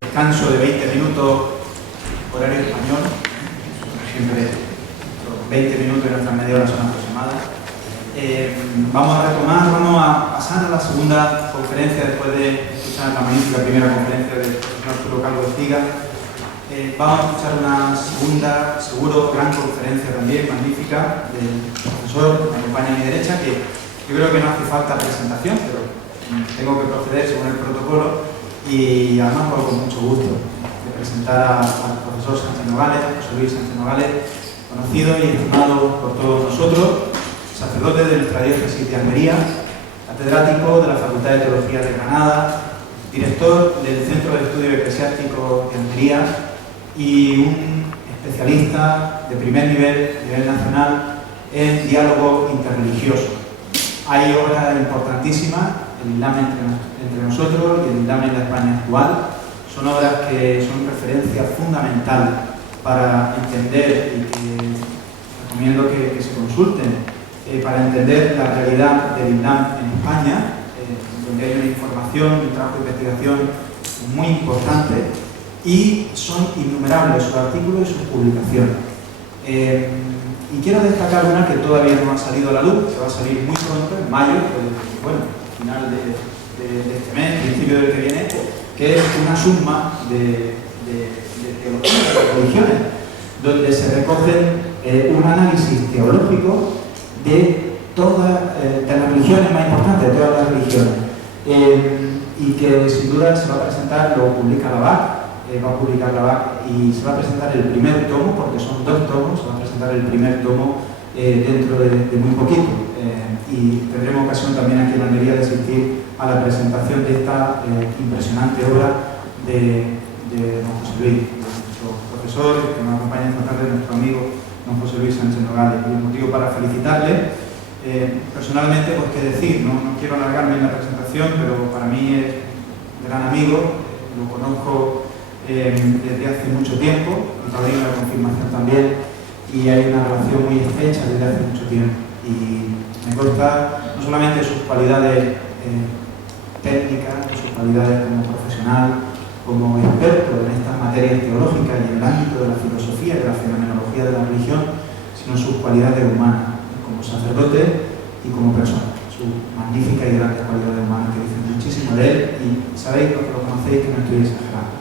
Descanso de 20 minutos, horario español, siempre 20 minutos de nuestras media hora son aproximadas. Vamos a retomar, vamos a pasar a la segunda conferencia después de escuchar la magnífica primera conferencia del profesor Arturo Calvo Estiga. Vamos a escuchar una segunda, seguro, gran conferencia también, magnífica, del profesor que me acompaña a mi derecha, que yo creo que no hace falta presentación, pero tengo que proceder según el protocolo y además con mucho gusto de presentar al profesor Sánchez Nogales, José Luis Sánchez Nogales, conocido y estimado por todos nosotros, sacerdote de nuestra diócesis de Almería, catedrático de la Facultad de Teología de Granada, director del Centro de Estudios Eclesiásticos de Almería y un especialista de primer nivel, a nivel nacional, en diálogo interreligioso. Hay obras importantísimas, el Islam entre nosotros y el Islam en la España actual. Son obras que son referencia fundamental para entender y que recomiendo que se consulten para entender la realidad del Islam en España, donde hay una información, un trabajo de investigación muy importante y son innumerables sus artículos y sus publicaciones. Y quiero destacar una que todavía no ha salido a la luz, que va a salir muy pronto, en mayo, final de este mes, principio del que viene, que es una suma de teología de religiones, donde se recogen un análisis teológico de todas las religiones más importantes, de todas las religiones, y que sin duda se va a presentar, lo publica la BAC, va a publicar la BAC y se va a presentar el primer tomo, porque son 2 tomos, se va a presentar el primer tomo dentro de muy poquito, y tendremos ocasión también aquí en Almería de asistir a la presentación de esta impresionante obra de don José Luis, nuestro profesor que nos acompaña esta tarde, nuestro amigo don José Luis Sánchez Nogales. Y un motivo para felicitarle, personalmente, pues qué decir, no quiero alargarme en la presentación, pero para mí es gran amigo, lo conozco desde hace mucho tiempo, mi padrino de confirmación también, y hay una relación muy estrecha desde hace mucho tiempo. Y me consta no solamente sus cualidades técnicas, sus cualidades como profesional, como experto en estas materias teológicas y en el ámbito de la filosofía y de la fenomenología de la religión, sino sus cualidades humanas, como sacerdote y como persona, sus magníficas y grandes cualidades humanas que dicen muchísimo de él, y sabéis, los que lo conocéis, que no estoy exagerando.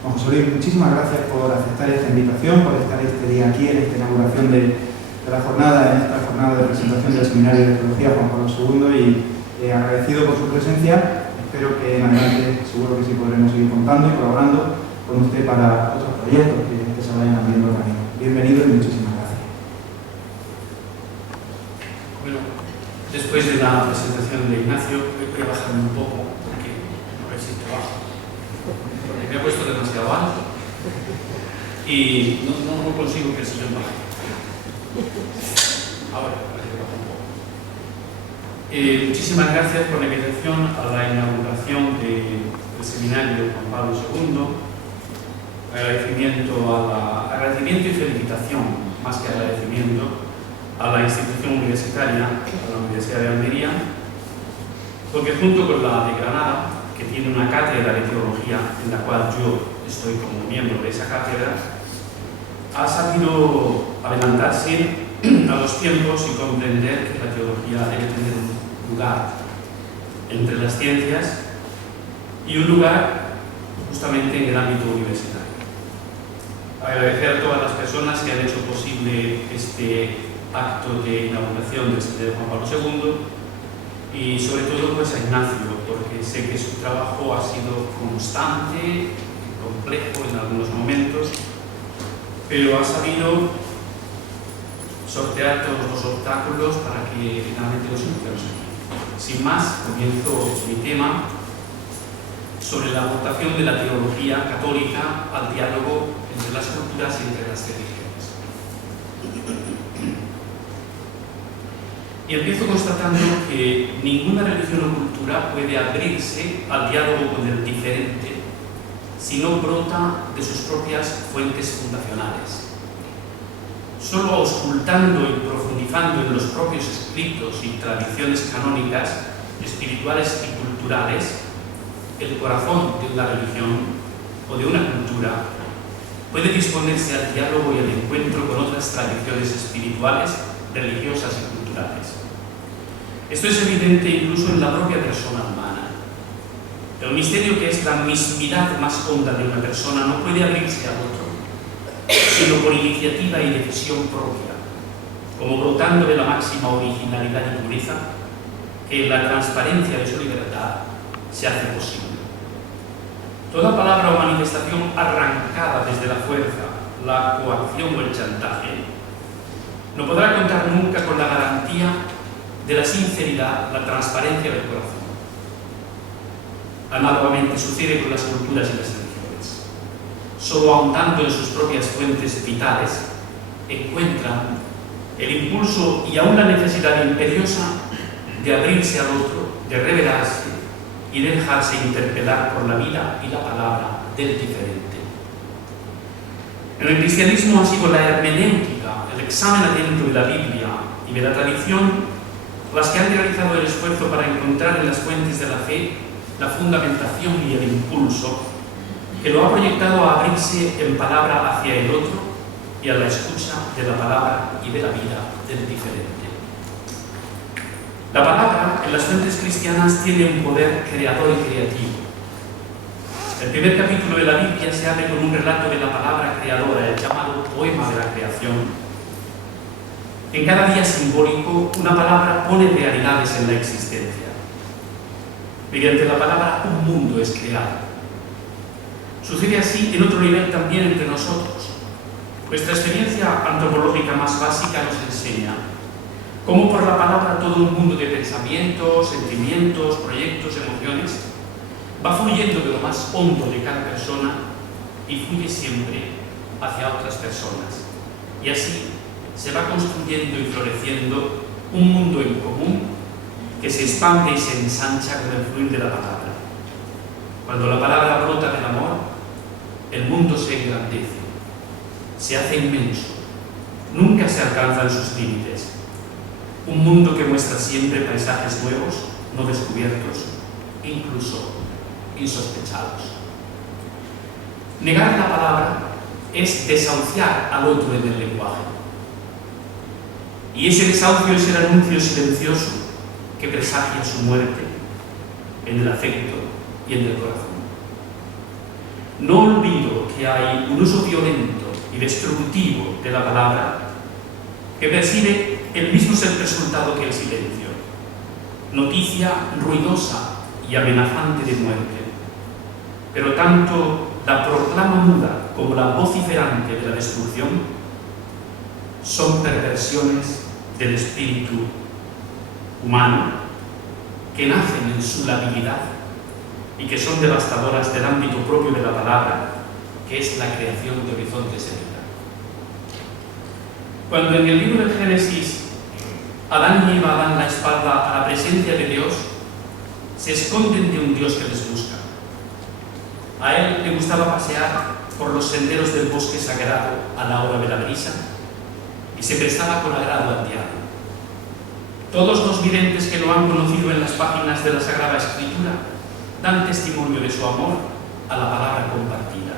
Don José Luis, muchísimas gracias por aceptar esta invitación, por estar este día aquí en esta inauguración de la jornada, en esta jornada de presentación del Seminario de Teología Juan Pablo II, y agradecido por su presencia. Espero que en adelante, seguro que sí podremos seguir contando y colaborando con usted para otros proyectos que se vayan abriendo camino. Bienvenido y muchísimas gracias. Bueno, después de la presentación de Ignacio, voy a bajar un poco porque a ver si trabajo. Porque me he puesto demasiado alto y no consigo que el señor baje. Ahora, parece que baja un poco. Muchísimas gracias por la invitación a la inauguración del Seminario Juan Pablo II. Agradecimiento y felicitación, más que agradecimiento, a la institución universitaria, a la Universidad de Almería, porque junto con la de Granada, que tiene una cátedra de teología en la cual yo estoy como miembro de esa cátedra, ha sabido adelantarse a los tiempos y comprender que la teología debe tener un lugar entre las ciencias y un lugar justamente en el ámbito universitario. Agradecer a todas las personas que han hecho posible este acto de inauguración del Seminario Juan Pablo II y sobre todo pues a Ignacio, porque sé que su trabajo ha sido constante, complejo en algunos momentos, pero ha sabido sortear todos los obstáculos para que finalmente nos encontremos aquí. Sin más, comienzo mi tema sobre la aportación de la teología católica al diálogo entre las culturas y entre las religiones. Y empiezo constatando que ninguna religión o cultura puede abrirse al diálogo con el diferente si no brota de sus propias fuentes fundacionales. Solo auscultando y profundizando en los propios escritos y tradiciones canónicas, espirituales y culturales, el corazón de una religión o de una cultura puede disponerse al diálogo y al encuentro con otras tradiciones espirituales, religiosas y culturales. Esto es evidente incluso en la propia persona humana. El misterio que es la mismidad más honda de una persona no puede abrirse al otro, sino por iniciativa y decisión propia, como brotando de la máxima originalidad y pureza que en la transparencia de su libertad se hace posible. Toda palabra o manifestación arrancada desde la fuerza, la coacción o el chantaje no podrá contar nunca con la garantía de la sinceridad, la transparencia del corazón. Análogamente sucede con las culturas y las religiones. Solo ahondando en sus propias fuentes vitales encuentran el impulso y aún la necesidad imperiosa de abrirse al otro, de revelarse y de dejarse interpelar por la vida y la palabra del diferente. En el cristianismo ha sido la hermenéutica, el examen atento de la Biblia y de la tradición las que han realizado el esfuerzo para encontrar en las fuentes de la fe la fundamentación y el impulso que lo ha proyectado a abrirse en palabra hacia el otro y a la escucha de la palabra y de la vida del diferente. La palabra en las fuentes cristianas tiene un poder creador y creativo. El primer capítulo de la Biblia se abre con un relato de la palabra creadora, el llamado poema de la creación. En cada día simbólico, una palabra pone realidades en la existencia. Mediante la palabra, un mundo es creado. Sucede así en otro nivel también entre nosotros. Nuestra experiencia antropológica más básica nos enseña cómo por la palabra todo un mundo de pensamientos, sentimientos, proyectos, emociones va fluyendo de lo más hondo de cada persona y fluye siempre hacia otras personas. Y así se va construyendo y floreciendo un mundo en común que se expande y se ensancha con el fluir de la palabra. Cuando la palabra brota del amor, el mundo se engrandece, se hace inmenso, nunca se alcanzan sus límites. Un mundo que muestra siempre paisajes nuevos, no descubiertos, incluso insospechados. Negar la palabra es desahuciar al otro en el lenguaje. Y ese desahucio es el anuncio silencioso que presagia su muerte en el afecto y en el corazón. No olvido que hay un uso violento y destructivo de la palabra que percibe el mismo resultado que el silencio, noticia ruidosa y amenazante de muerte. Pero tanto la proclama muda como la vociferante de la destrucción son perversiones del espíritu humano que nacen en su labilidad y que son devastadoras del ámbito propio de la palabra, que es la creación de horizontes de vida. Cuando en el libro del Génesis Adán y Eva dan la espalda a la presencia de Dios, se esconden de un Dios que les busca. A él le gustaba pasear por los senderos del bosque sagrado a la hora de la brisa y se prestaba con agrado al diálogo. Todos los videntes que lo han conocido en las páginas de la Sagrada Escritura dan testimonio de su amor a la palabra compartida.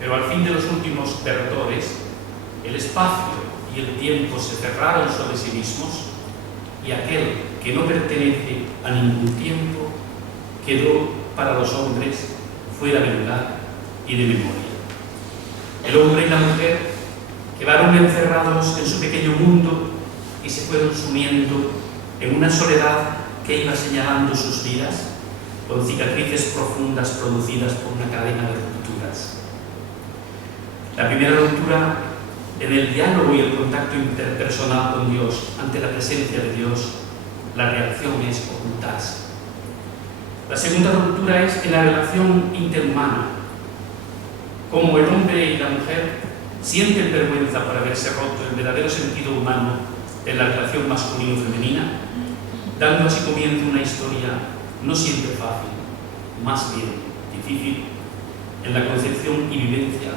Pero al fin de los últimos verdores, el espacio y el tiempo se cerraron sobre sí mismos y aquel que no pertenece a ningún tiempo quedó para los hombres fuera de lugar y de memoria. El hombre y la mujer quedaron encerrados en su pequeño mundo y se fueron sumiendo en una soledad que iba señalando sus vidas con cicatrices profundas producidas por una cadena de rupturas. La primera ruptura en el diálogo y el contacto interpersonal con Dios, ante la presencia de Dios, la reacción es ocultarse. La segunda ruptura es en la relación interhumana, como el hombre y la mujer sienten vergüenza por haberse roto el verdadero sentido humano de la relación masculino-femenina, dando así comienzo una historia no siempre fácil, más bien difícil, en la concepción y vivencia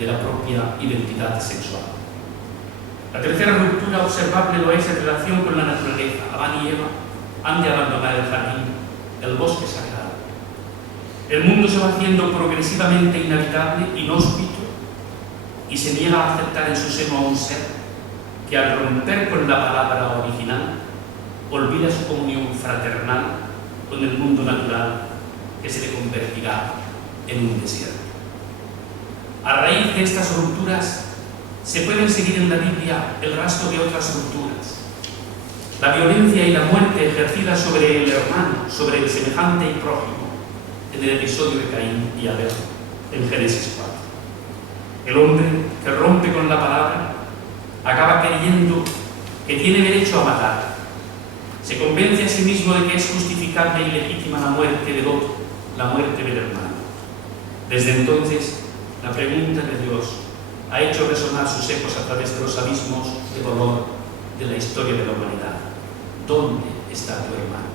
de la propia identidad sexual. La tercera ruptura observable lo es en relación con la naturaleza. Adán y Eva han de abandonar el jardín, el bosque sagrado. El mundo se va haciendo progresivamente inhabitable, inhóspito, y se niega a aceptar en su seno a un ser que, al romper con la palabra original, olvida su comunión fraternal con el mundo natural, que se le convertirá en un desierto. A raíz de estas rupturas se pueden seguir en la Biblia el rastro de otras rupturas. La violencia y la muerte ejercida sobre el hermano, sobre el semejante y prójimo, en el episodio de Caín y Abel, en Génesis 4. El hombre que rompe con la palabra acaba creyendo que tiene derecho a matar. Se convence a sí mismo de que es justificable y legítima la muerte del otro, la muerte del hermano. Desde entonces, la pregunta de Dios ha hecho resonar sus ecos a través de los abismos de dolor de la historia de la humanidad. ¿Dónde está tu hermano?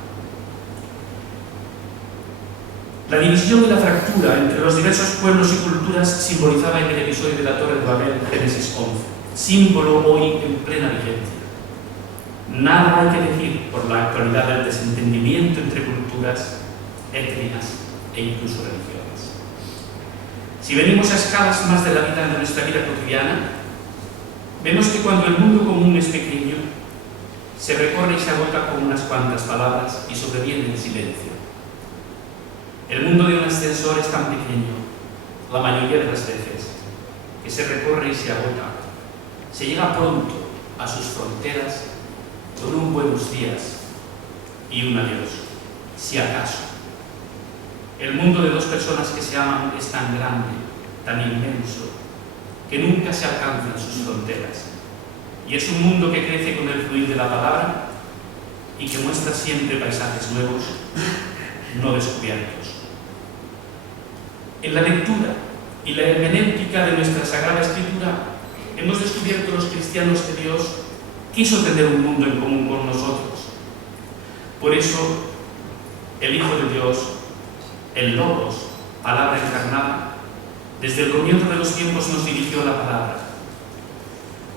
La división y la fractura entre los diversos pueblos y culturas simbolizaba en el episodio de la Torre de Babel, Génesis 11, símbolo hoy en plena vigencia. Nada hay que decir por la actualidad del desentendimiento entre culturas, étnicas e incluso religiones. Si venimos a escalas más de la vida de nuestra vida cotidiana, vemos que cuando el mundo común es pequeño, se recorre y se agota con unas cuantas palabras y sobreviene el silencio. El mundo de un ascensor es tan pequeño, la mayoría de las veces, que se recorre y se agota. Se llega pronto a sus fronteras con un buenos días y un adiós, si acaso. El mundo de dos personas que se aman es tan grande, tan inmenso, que nunca se alcanzan sus fronteras. Y es un mundo que crece con el fluir de la palabra y que muestra siempre paisajes nuevos, no descubiertos. En la lectura y la hermenéutica de nuestra Sagrada Escritura hemos descubierto los cristianos que Dios quiso tener un mundo en común con nosotros. Por eso, el Hijo de Dios, el Logos, palabra encarnada, desde el comienzo de los tiempos nos dirigió la palabra.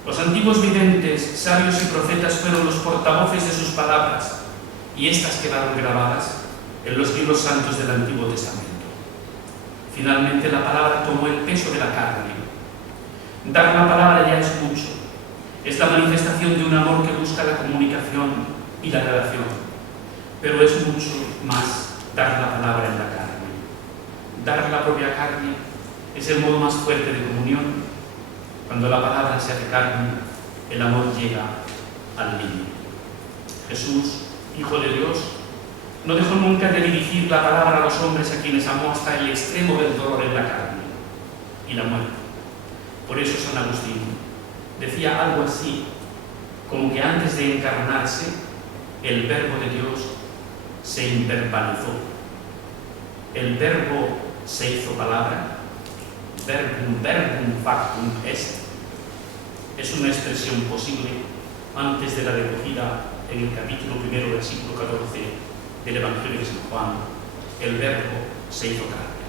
Los antiguos videntes, sabios y profetas fueron los portavoces de sus palabras, y éstas quedaron grabadas en los libros santos del Antiguo Testamento. Finalmente la palabra tomó el peso de la carne. Dar la palabra ya es mucho. Es la manifestación de un amor que busca la comunicación y la relación, pero es mucho más dar la palabra en la carne. Dar la propia carne es el modo más fuerte de comunión. Cuando la palabra se hace carne, el amor llega al límite. Jesús, Hijo de Dios, no dejó nunca de dirigir la palabra a los hombres a quienes amó hasta el extremo del dolor en la carne y la muerte. Por eso San Agustín decía algo así, como que antes de encarnarse, el Verbo de Dios se impersonalizó. El Verbo se hizo palabra, verbum factum est. Es una expresión posible antes de la recogida en el capítulo 1, versículo 14 del Evangelio de San Juan. El Verbo se hizo carne.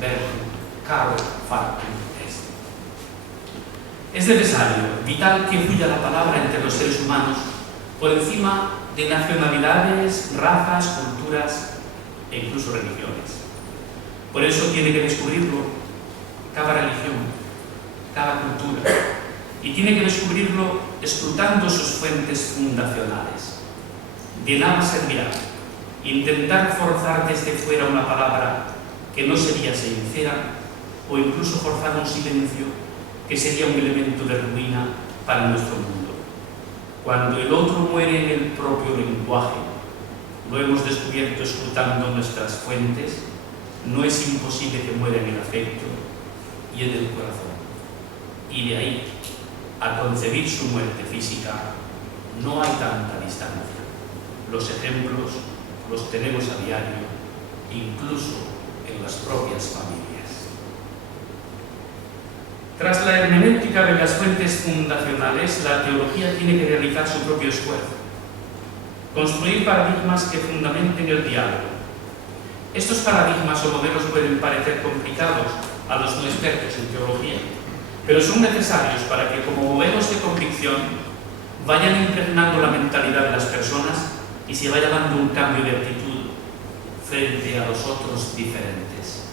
Verbum caro factum est. Es necesario, vital, que fluya la palabra entre los seres humanos por encima de nacionalidades, razas, culturas e incluso religiones. Por eso tiene que descubrirlo cada religión, cada cultura, y tiene que descubrirlo escrutando sus fuentes fundacionales. De nada servirá intentar forzar desde fuera una palabra que no sería sincera, o incluso forzar un silencio que sería un elemento de ruina para nuestro mundo. Cuando el otro muere en el propio lenguaje, lo hemos descubierto escrutando nuestras fuentes, no es imposible que muera en el afecto y en el corazón. Y de ahí a concebir su muerte física, no hay tanta distancia. Los ejemplos los tenemos a diario, incluso en las propias familias. Tras la hermenéutica de las fuentes fundacionales, la teología tiene que realizar su propio esfuerzo, construir paradigmas que fundamenten el diálogo. Estos paradigmas o modelos pueden parecer complicados a los no expertos en teología, pero son necesarios para que, como modelos de convicción, vayan impregnando la mentalidad de las personas y se vaya dando un cambio de actitud frente a los otros diferentes.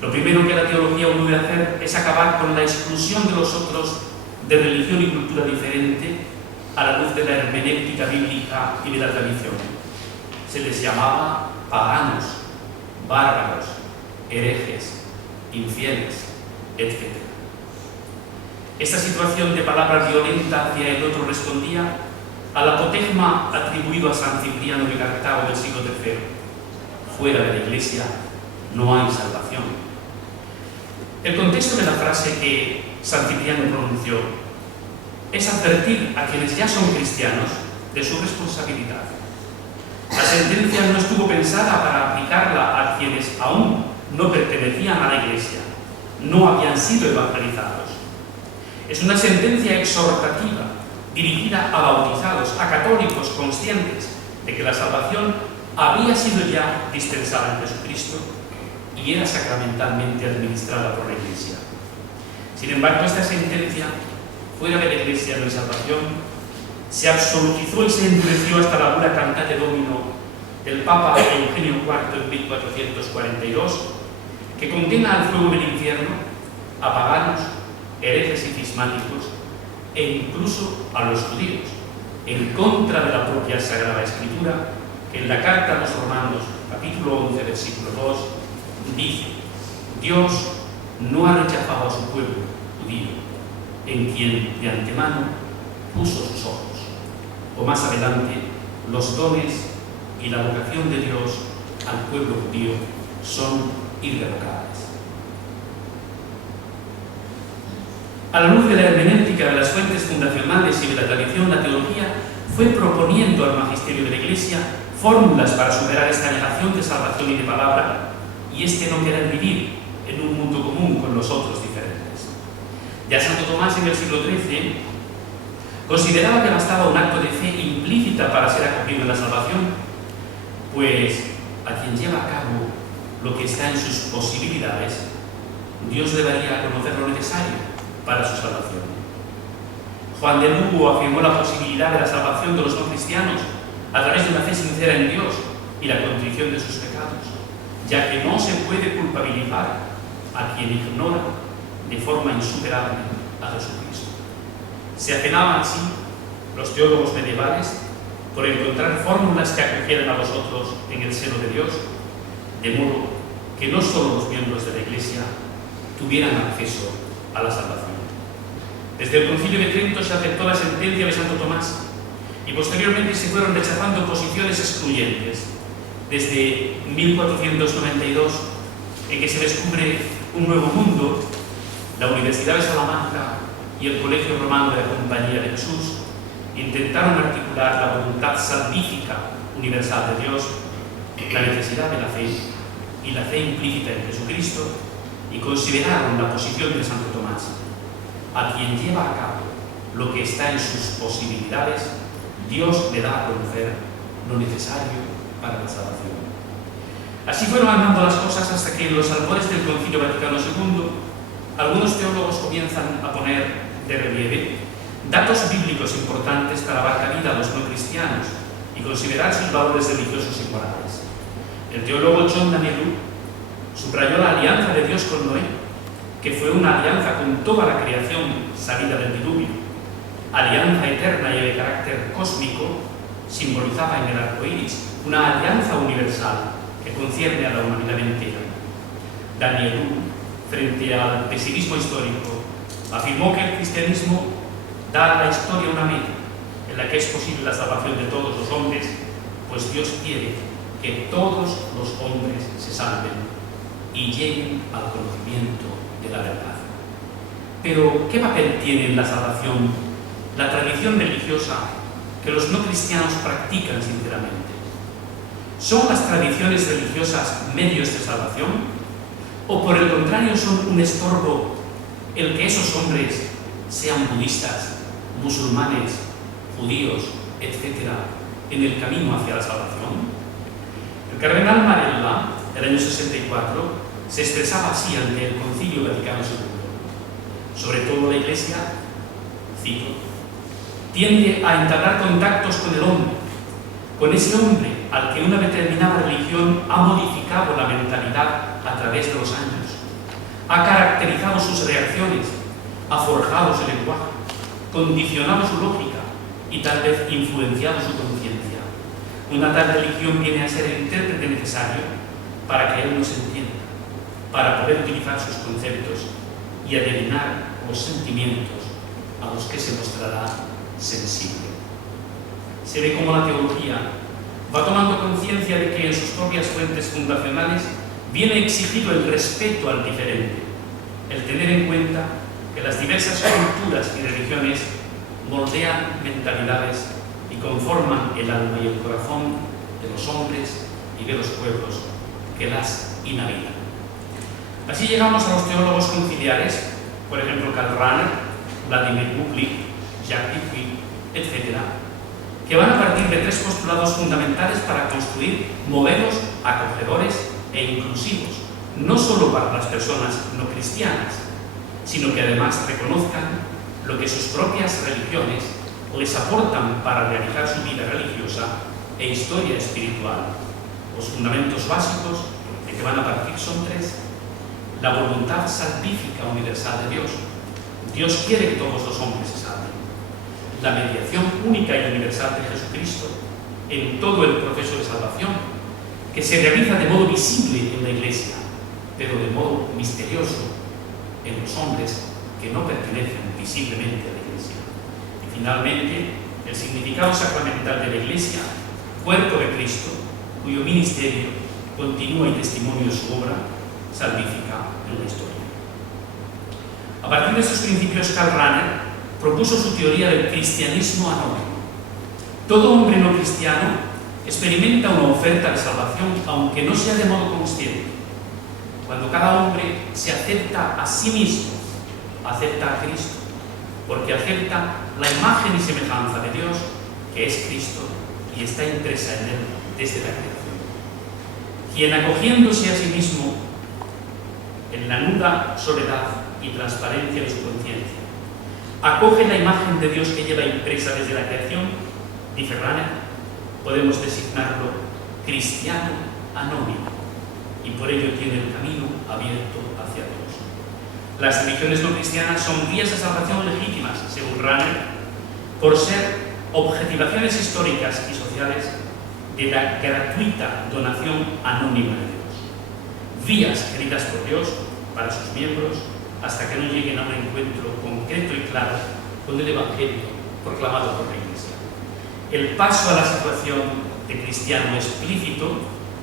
Lo primero que la teología debe hacer es acabar con la exclusión de los otros de religión y cultura diferente a la luz de la hermenéutica bíblica y de la tradición. Se les llamaba paganos, bárbaros, herejes, infieles, etc. Esta situación de palabra violenta hacia el otro respondía al apotegma atribuido a San Cipriano de Cartago del siglo III. Fuera de la Iglesia no hay salvación. El contexto de la frase que San Cipriano pronunció es advertir a quienes ya son cristianos de su responsabilidad. La sentencia no estuvo pensada para aplicarla a quienes aún no pertenecían a la Iglesia, no habían sido evangelizados. Es una sentencia exhortativa dirigida a bautizados, a católicos conscientes de que la salvación había sido ya dispensada en Jesucristo y era sacramentalmente administrada por la Iglesia. Sin embargo, esta sentencia, fuera de la Iglesia no hay salvación, se absolutizó y se endureció hasta la Bula Cantate Domino del Papa Eugenio IV en 1442, que condena al fuego del infierno a paganos, herejes y cismáticos e incluso a los judíos, en contra de la propia Sagrada Escritura, que en la Carta a los Romanos, capítulo 11, versículo 2, dice: Dios no ha rechazado a su pueblo judío, en quien de antemano puso sus ojos. O más adelante, los dones y la vocación de Dios al pueblo judío son irrevocables. A la luz de la hermenéutica de las fuentes fundacionales y de la tradición, la teología fue proponiendo al magisterio de la Iglesia fórmulas para superar esta negación de salvación y de palabra, y este no querer vivir en un mundo común con los otros diferentes. Ya Santo Tomás en el siglo XIII consideraba que bastaba un acto de fe implícita para ser acogido en la salvación, pues a quien lleva a cabo lo que está en sus posibilidades, Dios debería conocer lo necesario para su salvación. Juan de Lugo afirmó la posibilidad de la salvación de los no cristianos a través de una fe sincera en Dios y la contrición de sus pecados, ya que no se puede culpabilizar a quien ignora de forma insuperable a Jesucristo. Se apenaban así los teólogos medievales por encontrar fórmulas que acogieran a los otros en el seno de Dios, de modo que no solo los miembros de la Iglesia tuvieran acceso a la salvación. Desde el Concilio de Trento se aceptó la sentencia de Santo Tomás y posteriormente se fueron rechazando posiciones excluyentes. Desde 1492, en que se descubre un nuevo mundo, la Universidad de Salamanca y el Colegio Romano de la Compañía de Jesús intentaron articular la voluntad salvífica universal de Dios, la necesidad de la fe y la fe implícita en Jesucristo, y consideraron la posición de Santo Tomás: a quien lleva a cabo lo que está en sus posibilidades, Dios le da a conocer lo necesario para la salvación. Así fueron andando las cosas hasta que en los albores del Concilio Vaticano II algunos teólogos comienzan a poner de relieve datos bíblicos importantes para dar cabida a los no cristianos y considerar sus valores religiosos y morales. El teólogo John Danielou subrayó la alianza de Dios con Noé, que fue una alianza con toda la creación salida del diluvio, alianza eterna y de carácter cósmico, simbolizada en el arco iris, una alianza universal que concierne a la humanidad entera. Danielou, frente al pesimismo histórico, afirmó que el cristianismo da a la historia una meta en la que es posible la salvación de todos los hombres, pues Dios quiere que todos los hombres se salven y lleguen al conocimiento de la verdad. Pero, ¿qué papel tiene en la salvación la tradición religiosa que los no cristianos practican sinceramente? ¿Son las tradiciones religiosas medios de salvación? ¿O por el contrario son un estorbo el que esos hombres sean budistas, musulmanes, judíos, etcétera, en el camino hacia la salvación? El cardenal Marella, en el año 64, se expresaba así ante el Concilio Vaticano II. Sobre todo la Iglesia, cito, tiende a entablar contactos con el hombre, con ese hombre al que una determinada religión ha modificado la mentalidad a través de los años, ha caracterizado sus reacciones, ha forjado su lenguaje, condicionado su lógica y tal vez influenciado su conciencia. Una tal religión viene a ser el intérprete necesario para que él nos entienda, para poder utilizar sus conceptos y adivinar los sentimientos a los que se mostrará sensible. Se ve cómo la teología va tomando conciencia de que en sus propias fuentes fundacionales viene exigido el respeto al diferente, el tener en cuenta que las diversas culturas y religiones moldean mentalidades y conforman el alma y el corazón de los hombres y de los pueblos que las inhabitan. Así llegamos a los teólogos conciliares, por ejemplo Karl Rahner, Vladimir Buklik, Jacques Dupuy, etc., que van a partir de tres postulados fundamentales para construir modelos acogedores e inclusivos, no solo para las personas no cristianas, sino que además reconozcan lo que sus propias religiones les aportan para realizar su vida religiosa e historia espiritual. Los fundamentos básicos de que van a partir son tres: la voluntad salvífica universal de Dios. Dios quiere que todos los hombres se salven. La mediación única y universal de Jesucristo en todo el proceso de salvación, que se realiza de modo visible en la Iglesia, pero de modo misterioso en los hombres que no pertenecen visiblemente a la Iglesia. Y finalmente, el significado sacramental de la Iglesia, cuerpo de Cristo, cuyo ministerio continúa y testimonia su obra salvífica en la historia. A partir de estos principios, Karl Rahner propuso su teoría del cristianismo anónimo. Todo hombre no cristiano experimenta una oferta de salvación, aunque no sea de modo consciente. Cuando cada hombre se acepta a sí mismo, acepta a Cristo, porque acepta la imagen y semejanza de Dios, que es Cristo, y está impresa en él desde la creación. Quien acogiéndose a sí mismo en la nuda soledad y transparencia de su conciencia, acoge la imagen de Dios que lleva impresa desde la creación, dice Rahner, podemos designarlo cristiano anónimo, y por ello tiene el camino abierto hacia Dios. Las religiones no cristianas son vías de salvación legítimas, según Rahner, por ser objetivaciones históricas y sociales de la gratuita donación anónima de Dios. Vías queridas por Dios para sus miembros hasta que no lleguen a un encuentro concreto y claro con el Evangelio proclamado por la Iglesia. El paso a la situación de cristiano explícito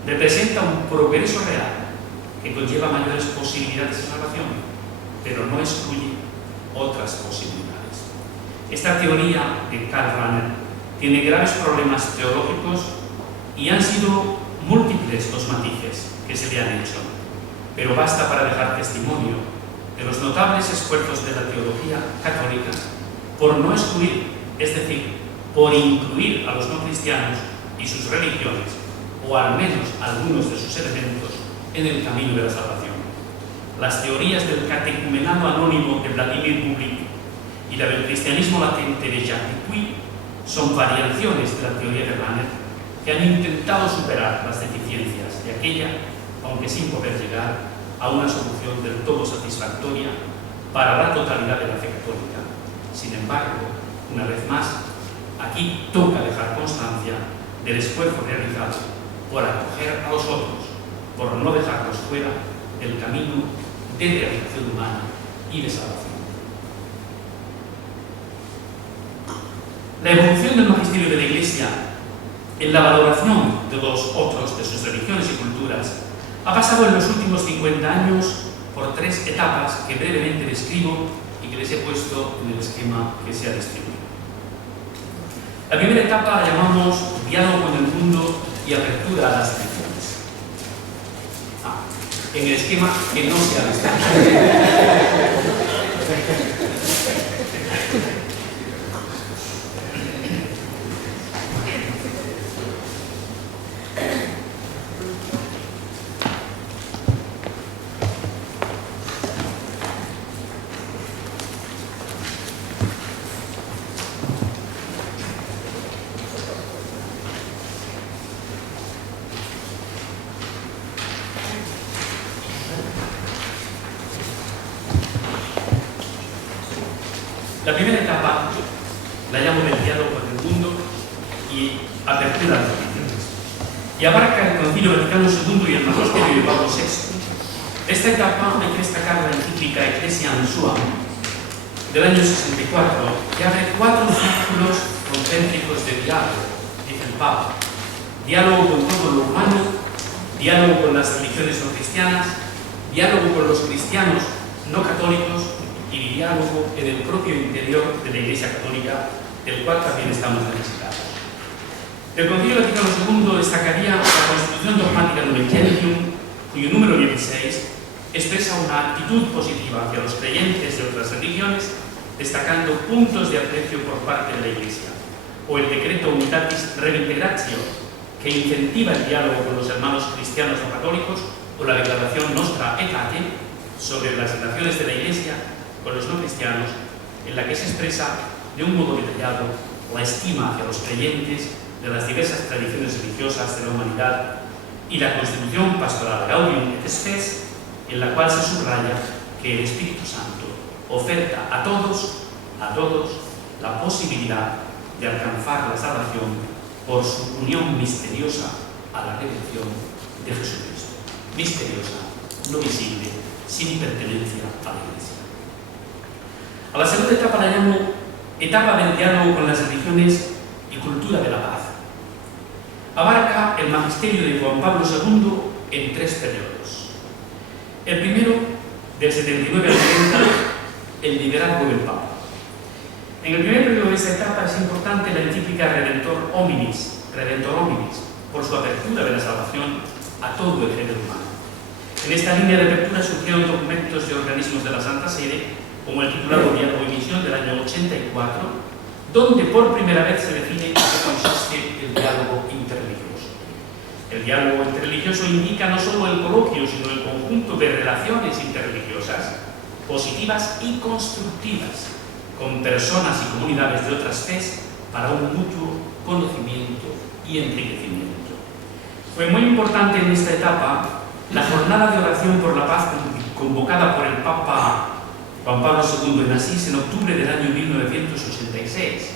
representa un progreso real que conlleva mayores posibilidades de salvación, pero no excluye otras posibilidades. Esta teoría de Karl Rahner tiene graves problemas teológicos y han sido múltiples los matices que se le han hecho, pero basta para dejar testimonio de los notables esfuerzos de la teología católica por no excluir, es decir, por incluir a los no cristianos y sus religiones, o al menos algunos de sus elementos, en el camino de la salvación. Las teorías del catecumenado anónimo de Vladimir Buklik y la del cristianismo latente de Jacques Dupuy son variaciones de la teoría de Rahner que han intentado superar las deficiencias de aquella, aunque sin poder llegar a una solución del todo satisfactoria para la totalidad de la fe católica. Sin embargo, una vez más, aquí toca dejar constancia del esfuerzo realizado por acoger a los otros, por no dejarlos fuera del camino de realización humana y de salvación. La evolución del magisterio de la Iglesia en la valoración de los otros, de sus religiones y culturas, ha pasado en los últimos 50 años por tres etapas que brevemente describo y y que les he puesto en el esquema que se ha distribuido. La primera etapa la llamamos diálogo con el mundo y apertura a las religiones. En el esquema que no se ha distribuido. La primera etapa la llamo del diálogo con el mundo y apertura a las religiones, y abarca el Concilio Vaticano II y el Magisterio de Pablo VI. Esta etapa hay que destacar la encíclica Ecclesiam Suam del año 64, que abre 4 círculos concéntricos de diálogo, dice el Papa: diálogo con todo lo humano, diálogo con las religiones no cristianas, diálogo con los cristianos no católicos y diálogo en el propio interior de la Iglesia Católica, del cual también estamos necesitados. Del Concilio Vaticano II destacaría la Constitución Dogmática Lumen Gentium, cuyo número 16 expresa una actitud positiva hacia los creyentes de otras religiones, destacando puntos de aprecio por parte de la Iglesia, o el Decreto Unitatis Reintegratio, que incentiva el diálogo con los hermanos cristianos no católicos, o la Declaración Nostra Aetate sobre las relaciones de la Iglesia con los no cristianos, en la que se expresa de un modo detallado la estima hacia los creyentes de las diversas tradiciones religiosas de la humanidad, y la Constitución Pastoral Gaudium et Spes, en la cual se subraya que el Espíritu Santo oferta a todos la posibilidad de alcanzar la salvación por su unión misteriosa a la redención de Jesucristo. Misteriosa, no visible, sin pertenencia a la Iglesia. A la segunda etapa la llamo etapa del diálogo con las religiones y cultura de la paz. Abarca el magisterio de Juan Pablo II en 3 periodos. El primero, del 79 al 90, el liderazgo del Papa. En el primer periodo de esta etapa es importante la encíclica Redemptor Hominis, por su apertura de la salvación a todo el género humano. En esta línea de apertura surgieron documentos de organismos de la Santa Sede, como el titulado Diálogo y Misión del año 84, donde por primera vez se define en qué consiste el diálogo interreligioso. El diálogo interreligioso indica no solo el coloquio, sino el conjunto de relaciones interreligiosas, positivas y constructivas, con personas y comunidades de otras fes para un mutuo conocimiento y enriquecimiento. Fue muy importante en esta etapa la jornada de oración por la paz convocada por el Papa Juan Pablo II en Asís en octubre del año 1986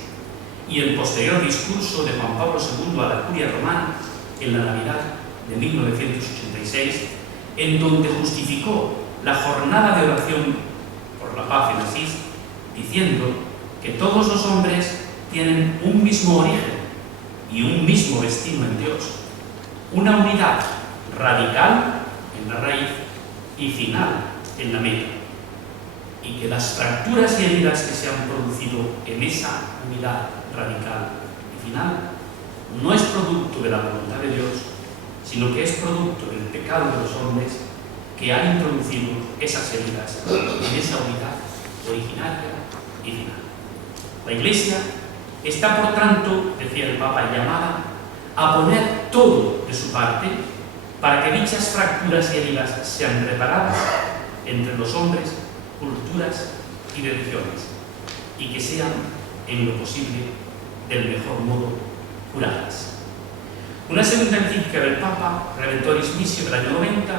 y el posterior discurso de Juan Pablo II a la Curia Romana en la Navidad de 1986, en donde justificó la jornada de oración por la paz en Asís, diciendo que todos los hombres tienen un mismo origen y un mismo destino en Dios, una unidad radical en la raíz y final en la meta, y que las fracturas y heridas que se han producido en esa unidad radical y final no es producto de la voluntad de Dios, sino que es producto del pecado de los hombres que han introducido esas heridas en esa unidad originaria y final. La Iglesia está, por tanto, decía el Papa, llamada a poner todo de su parte para que dichas fracturas y heridas sean reparadas entre los hombres, culturas y religiones, y que sean, en lo posible, del mejor modo curadas. Una segunda encíclica del Papa, Redemptoris Missio del año 90,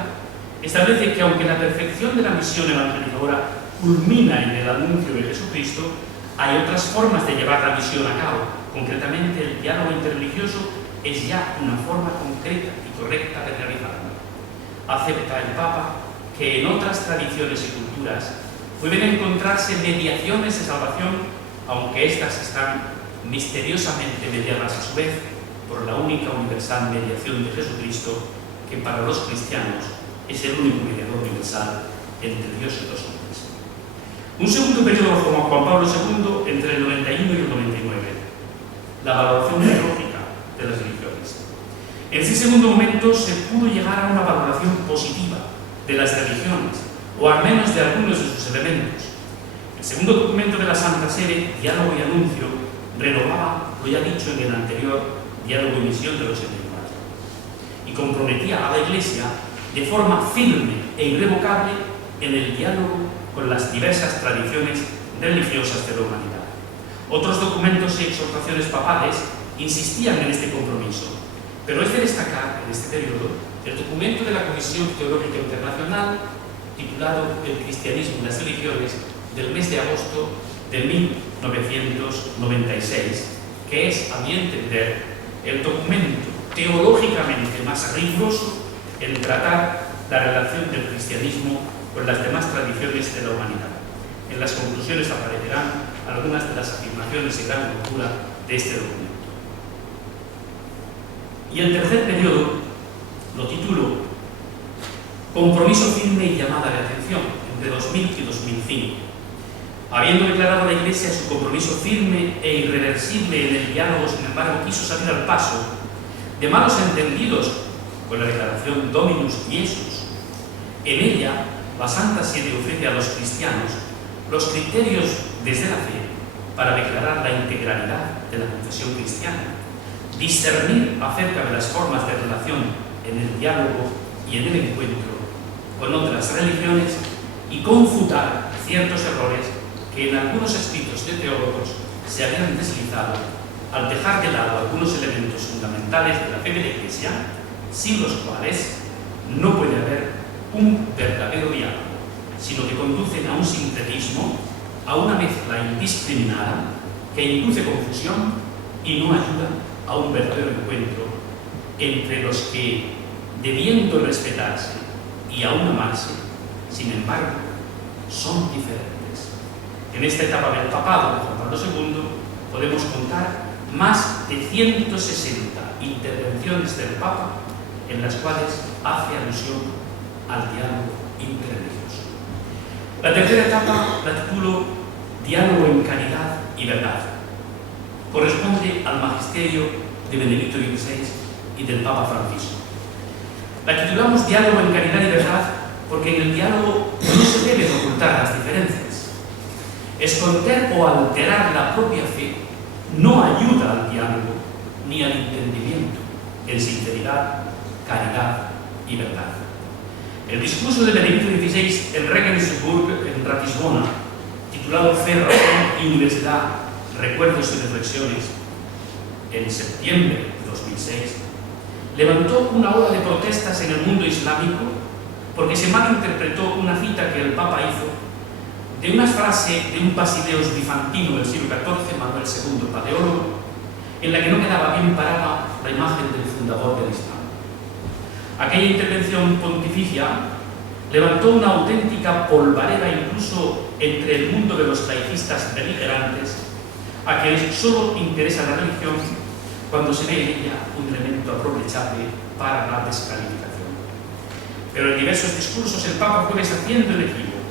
establece que aunque la perfección de la misión evangelizadora culmina en el anuncio de Jesucristo, hay otras formas de llevar la misión a cabo. Concretamente, el diálogo interreligioso es ya una forma concreta y correcta de realizarlo. Acepta el Papa que en otras tradiciones y culturas pueden encontrarse mediaciones de salvación, aunque éstas están misteriosamente mediadas a su vez por la única universal mediación de Jesucristo, que para los cristianos es el único mediador universal entre Dios y los hombres. Un segundo periodo bajo Juan Pablo II entre el 91 y el 99, la valoración teológica de las religiones. En ese segundo momento se pudo llegar a una valoración positiva de las religiones, o al menos de algunos de sus elementos. El segundo documento de la Santa Sede, Diálogo y Anuncio, renovaba lo ya dicho en el anterior Diálogo y Misión del 84 y comprometía a la Iglesia de forma firme e irrevocable en el diálogo con las diversas tradiciones religiosas de la humanidad. Otros documentos y exhortaciones papales insistían en este compromiso, pero es de destacar en este periodo el documento de la Comisión Teológica Internacional titulado El cristianismo y las religiones del mes de agosto de 1996, que es, a mi entender, el documento teológicamente más riguroso en tratar la relación del cristianismo con las demás tradiciones de la humanidad. En las conclusiones aparecerán algunas de las afirmaciones de gran cultura de este documento. Y el tercer periodo lo titulo Compromiso firme y llamada de atención entre 2000 y 2005. Habiendo declarado la Iglesia su compromiso firme e irreversible en el diálogo, sin embargo, quiso salir al paso de malos entendidos con la declaración Dominus Iesus. En ella, la Santa Sede ofrece a los cristianos los criterios desde la fe para declarar la integralidad de la confesión cristiana, discernir acerca de las formas de relación en el diálogo y en el encuentro con otras religiones y confutar ciertos errores que en algunos escritos de teólogos se habían deslizado al dejar de lado algunos elementos fundamentales de la fe de la Iglesia, sin los cuales no puede haber un verdadero diálogo, sino que conducen a un sincretismo, a una mezcla indiscriminada que induce confusión y no ayuda a un verdadero encuentro entre los que, debiendo respetarse y aún amarse, sin embargo, son diferentes. En esta etapa del papado de Juan Pablo II podemos contar más de 160 intervenciones del Papa en las cuales hace alusión al diálogo interreligioso. La tercera etapa la titulo Diálogo en caridad y verdad. Corresponde al magisterio de Benedicto XVI y del Papa Francisco. La titulamos Diálogo en caridad y verdad porque en el diálogo no se deben ocultar las diferencias. Esconder o alterar la propia fe no ayuda al diálogo ni al entendimiento en sinceridad, caridad y verdad. El discurso de Benedicto XVI en Regensburg, en Ratisbona, titulado Fe, Razón y Universidad, Recuerdos y Reflexiones, en septiembre de 2006, levantó una ola de protestas en el mundo islámico porque se malinterpretó una cita que el Papa hizo de una frase de un Basileus bizantino del siglo XIV, Manuel II Paleólogo, en la que no quedaba bien parada la imagen del fundador del Islam. Aquella intervención pontificia levantó una auténtica polvareda incluso entre el mundo de los laicistas beligerantes, a quienes solo interesa la religión cuando se ve en ella un elemento aprovechable para la descalificación. Pero en diversos discursos el Papa fue deshaciendo el equívoco.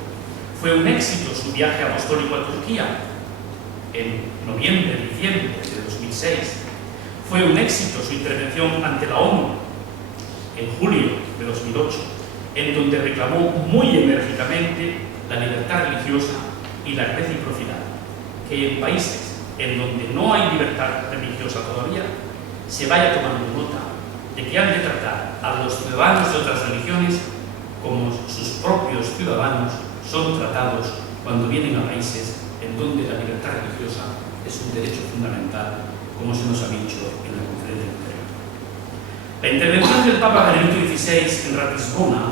Fue un éxito su viaje apostólico a Turquía en noviembre-diciembre de 2006. Fue un éxito su intervención ante la ONU en julio de 2008, en donde reclamó muy enérgicamente la libertad religiosa y la reciprocidad, que en países en donde no hay libertad religiosa todavía, se vaya tomando nota de que han de tratar a los ciudadanos de otras religiones como sus propios ciudadanos son tratados cuando vienen a países en donde la libertad religiosa es un derecho fundamental, como se nos ha dicho en la conferencia anterior. La intervención del Papa Benedicto XVI en Ratisbona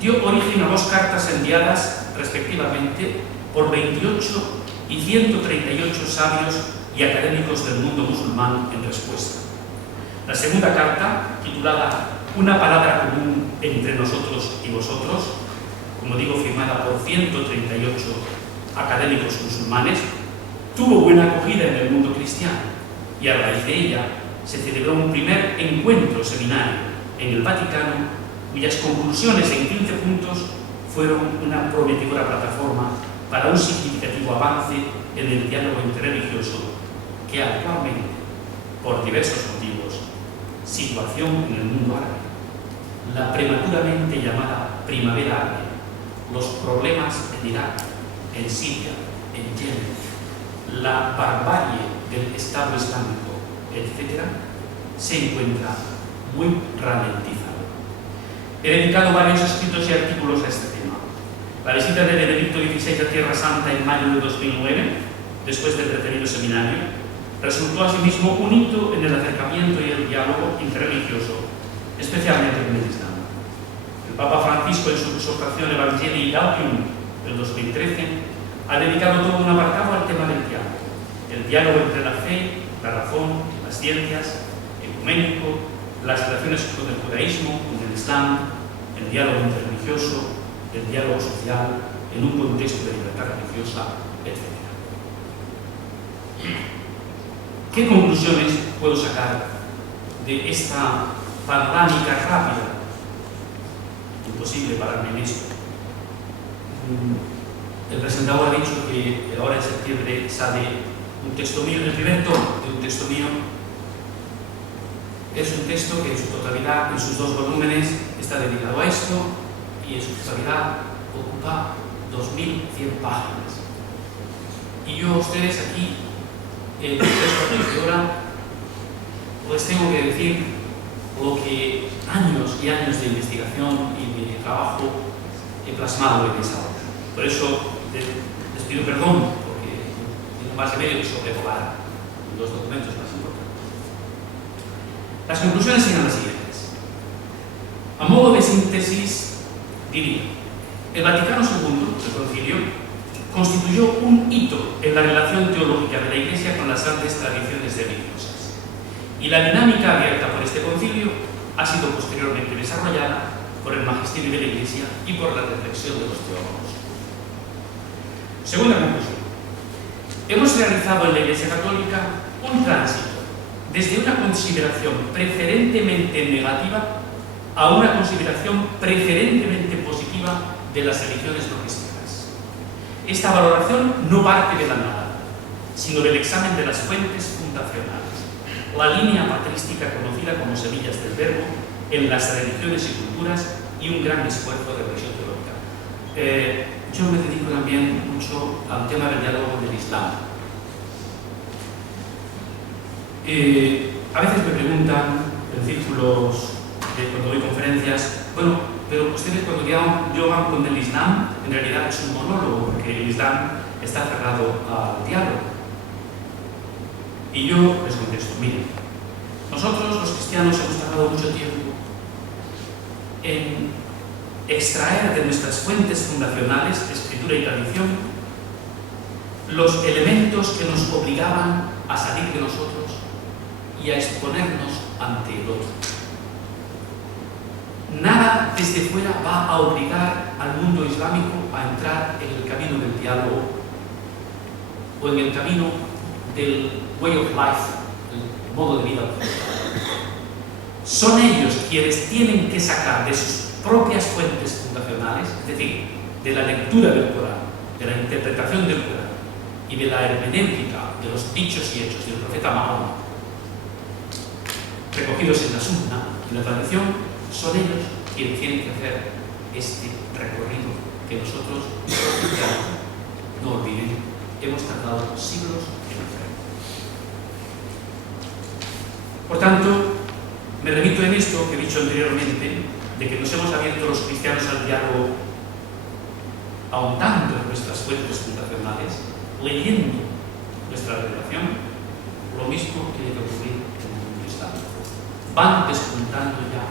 dio origen a dos cartas enviadas respectivamente por 28 y 138 sabios y académicos del mundo musulmán en respuesta. La segunda carta, titulada Una palabra común entre nosotros y vosotros, como digo, firmada por 138 académicos musulmanes, tuvo buena acogida en el mundo cristiano y a raíz de ella se celebró un primer encuentro seminario en el Vaticano, cuyas conclusiones en 15 puntos fueron una prometedora plataforma para un significativo avance en el diálogo interreligioso que actualmente, por diversos motivos, situación en el mundo árabe, la prematuramente llamada primavera árabe, los problemas en Irak, en Siria, en Yemen, la barbarie del Estado Islámico, etc., se encuentra muy ralentizado. He dedicado varios escritos y artículos a este tema. La visita de Benedicto XVI a Tierra Santa en mayo de 2009, después del referido seminario, resultó asimismo un hito en el acercamiento y el diálogo interreligioso, especialmente con el Islam. El Papa Francisco, en su exhortación Evangelii Gaudium del 2013, ha dedicado todo un apartado al tema del diálogo. El diálogo entre la fe, la razón, las ciencias, ecuménico, las relaciones con el judaísmo, con el Islam, el diálogo interreligioso, el diálogo social, en un contexto de libertad religiosa, etc. ¿Qué conclusiones puedo sacar de esta panorámica rápida? Imposible pararme en esto. El presentador ha dicho que ahora en septiembre sale un texto mío, el primer tomo de un texto mío. Es un texto que en su totalidad, en sus 2 volúmenes, está dedicado a esto y en su totalidad ocupa 2100 páginas. Y yo a ustedes aquí, en 3 cuartos de hora, pues tengo que decir lo que años y años de investigación y de trabajo he plasmado en esa obra. Por eso les pido perdón, porque tengo más remedio que sobrevolar los documentos más importantes. Las conclusiones serían las siguientes. A modo de síntesis, diría: el Vaticano II, el Concilio, constituyó un hito en la relación teológica de la Iglesia con las grandes tradiciones religiosas. Y la dinámica abierta por este concilio ha sido posteriormente desarrollada por el magisterio de la Iglesia y por la reflexión de los teólogos. Segunda conclusión. Hemos realizado en la Iglesia Católica un tránsito desde una consideración preferentemente negativa a una consideración preferentemente positiva de las religiones no cristianas. Esta valoración no parte de la nada, sino del examen de las fuentes fundacionales, la línea patrística conocida como semillas del verbo en las religiones y culturas y un gran esfuerzo de reflexión teológica. Yo me dedico también mucho al tema del diálogo del Islam. A veces me preguntan en círculos cuando doy conferencias, bueno, pero ustedes cuando dialogan con el Islam, en realidad es un monólogo, porque el Islam está cerrado al diálogo. Y yo les contesto: miren, nosotros los cristianos hemos tardado mucho tiempo en extraer de nuestras fuentes fundacionales, escritura y tradición, los elementos que nos obligaban a salir de nosotros y a exponernos ante el otro. Nada desde fuera va a obligar al mundo islámico a entrar en el camino del diálogo o en el camino del way of life, el modo de vida occidental. Son ellos quienes tienen que sacar de sus propias fuentes fundacionales, es decir, de la lectura del Corán, de la interpretación del Corán y de la hermenéutica de los dichos y hechos del profeta Mahoma, recogidos en la Sunna y la tradición, son ellos quienes tienen que hacer este recorrido que nosotros, no olviden, hemos tardado siglos en hacer. Por tanto, me remito en esto que he dicho anteriormente, de que nos hemos abierto los cristianos al diálogo ahondando en nuestras fuentes fundacionales, leyendo nuestra revelación. Lo mismo tiene que ocurrir en el mundo islámico. Van despuntando ya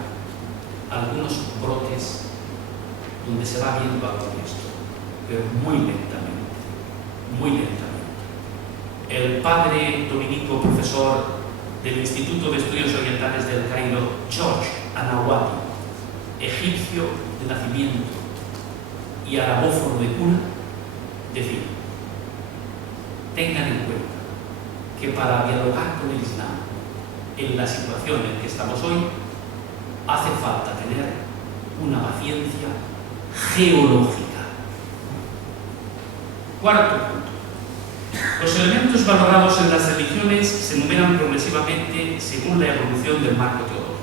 algunos brotes donde se va viendo algo de esto, pero muy lentamente, muy lentamente. El padre dominico, profesor del Instituto de Estudios Orientales del Cairo, George Anawati, egipcio de nacimiento y arabófono de cuna, decía: tengan en cuenta que para dialogar con el Islam en la situación en que estamos hoy, hace falta tener una paciencia geológica. Cuarto punto. Los elementos valorados en las religiones se enumeran progresivamente según la evolución del marco teológico.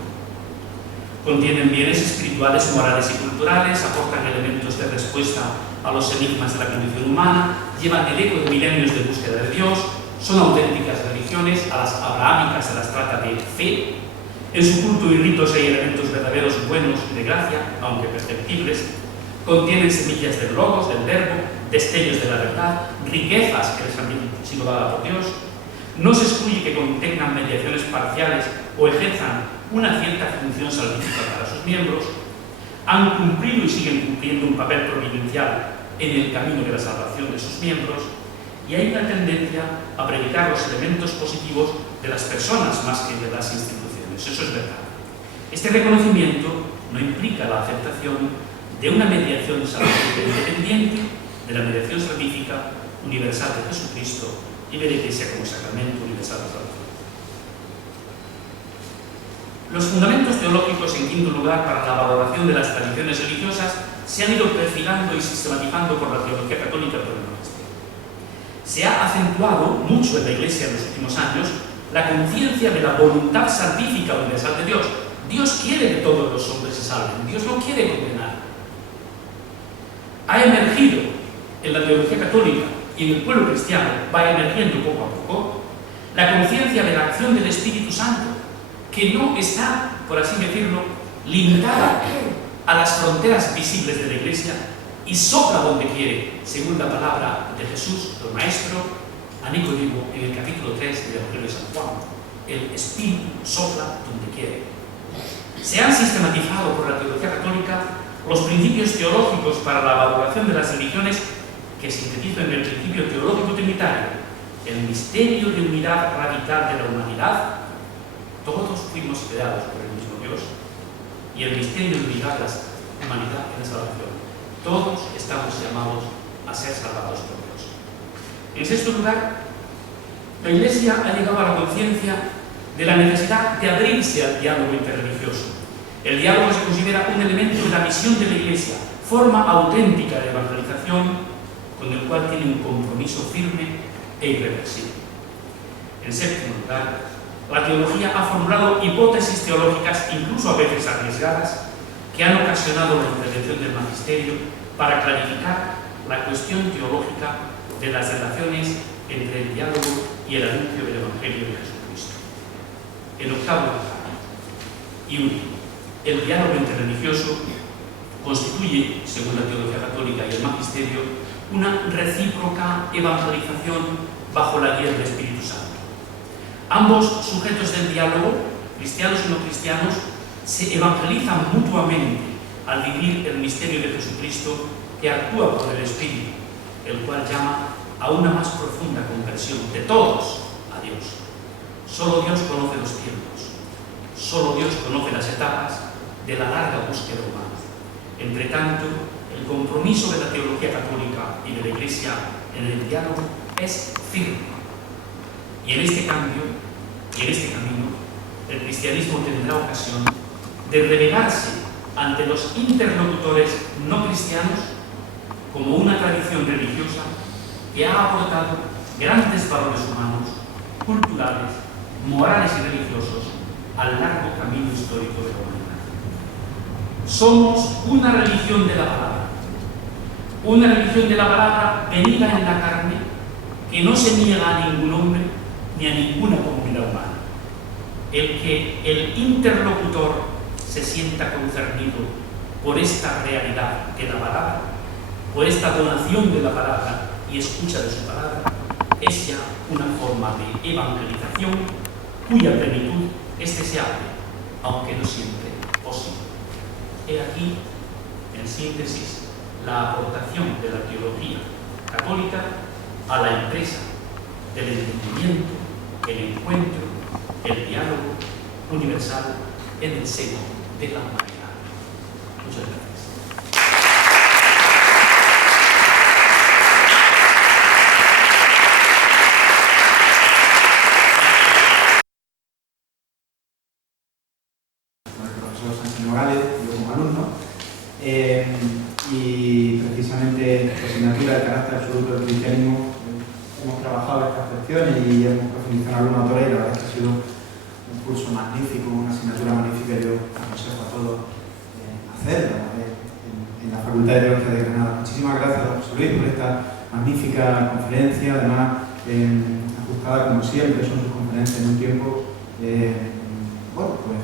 Contienen bienes espirituales, morales y culturales, aportan elementos de respuesta a los enigmas de la condición humana, llevan el eco de milenios de búsqueda de Dios, son auténticas religiones, a las abrahámicas se las trata de fe. En su culto y ritos hay elementos verdaderos, buenos y de gracia, aunque perceptibles. Contienen semillas del logos, del verbo, destellos de la verdad, riquezas que les han sido dadas por Dios. No se excluye que contengan mediaciones parciales o ejerzan una cierta función salvífica para sus miembros. Han cumplido y siguen cumpliendo un papel providencial en el camino de la salvación de sus miembros. Y hay una tendencia a predicar los elementos positivos de las personas más que de las instituciones. Eso es verdad. Este reconocimiento no implica la aceptación de una mediación salvífica independiente de la mediación salvífica universal de Jesucristo y de la Iglesia como sacramento universal de salvación. Los fundamentos teológicos, en quinto lugar, para la valoración de las tradiciones religiosas se han ido perfilando y sistematizando por la teología católica por el magisterio. Se ha acentuado mucho en la Iglesia en los últimos años la conciencia de la voluntad salvífica universal de Dios. Dios quiere que todos los hombres se salven, Dios no quiere condenar. Ha emergido en la teología católica y en el pueblo cristiano, va emergiendo poco a poco, la conciencia de la acción del Espíritu Santo, que no está, por así decirlo, limitada a las fronteras visibles de la Iglesia y sopla donde quiere, según la palabra de Jesús, el Maestro, a Nicodemo en el capítulo 3 del Evangelio de San Juan. El Espíritu sopla donde quiere. Se han sistematizado por la teología católica los principios teológicos para la valoración de las religiones que sintetizan en el principio teológico trinitario, el misterio de unidad radical de la humanidad. Todos fuimos creados por el mismo Dios, y el misterio de unidad de la humanidad en la salvación. Todos estamos llamados a ser salvados por Dios. En sexto lugar, la Iglesia ha llegado a la conciencia de la necesidad de abrirse al diálogo interreligioso. El diálogo se considera un elemento de la misión de la Iglesia, forma auténtica de evangelización con el cual tiene un compromiso firme e irreversible. En séptimo lugar, la teología ha formulado hipótesis teológicas, incluso a veces arriesgadas, que han ocasionado la intervención del magisterio para clarificar la cuestión teológica de las relaciones entre el diálogo y el anuncio del Evangelio de Jesucristo. En octavo lugar, y último, el diálogo interreligioso constituye, según la teología católica y el magisterio, una recíproca evangelización bajo la guía del Espíritu Santo. Ambos sujetos del diálogo, cristianos y no cristianos, se evangelizan mutuamente al vivir el misterio de Jesucristo, que actúa por el Espíritu, el cual llama a una más profunda conversión de todos a Dios. Solo Dios conoce los tiempos, solo Dios conoce las etapas de la larga búsqueda humana. Entre tanto, el compromiso de la teología católica y de la Iglesia en el diálogo es firme. Y en este cambio, y en este camino, el cristianismo tendrá ocasión de revelarse ante los interlocutores no cristianos como una tradición religiosa que ha aportado grandes valores humanos, culturales, morales y religiosos al largo camino histórico de la humanidad. Somos una religión de la palabra venida en la carne, que no se niega a ningún hombre ni a ninguna comunidad humana. El que el interlocutor se sienta concernido por esta realidad de la palabra, por esta donación de la palabra y escucha de su palabra, es ya una forma de evangelización cuya plenitud es deseable, aunque no siempre posible. He aquí, en síntesis, la aportación de la teología católica a la empresa del entendimiento, el encuentro, el diálogo universal en el seno de la humanidad. Muchas gracias. Con el profesor Sánchez Morales, yo como alumno, y precisamente la asignatura de carácter absoluto del cristianismo hemos trabajado estas cuestiones y hemos profundizado en alguna autora y la verdad es que ha sido un curso magnífico, una asignatura magnífica. Yo aconsejo a todos hacerla en la Facultad de Teología de Granada. Muchísimas gracias, don José Luis, por esta magnífica conferencia, además ajustada como siempre, son sus conferencias en un tiempo, bueno, pues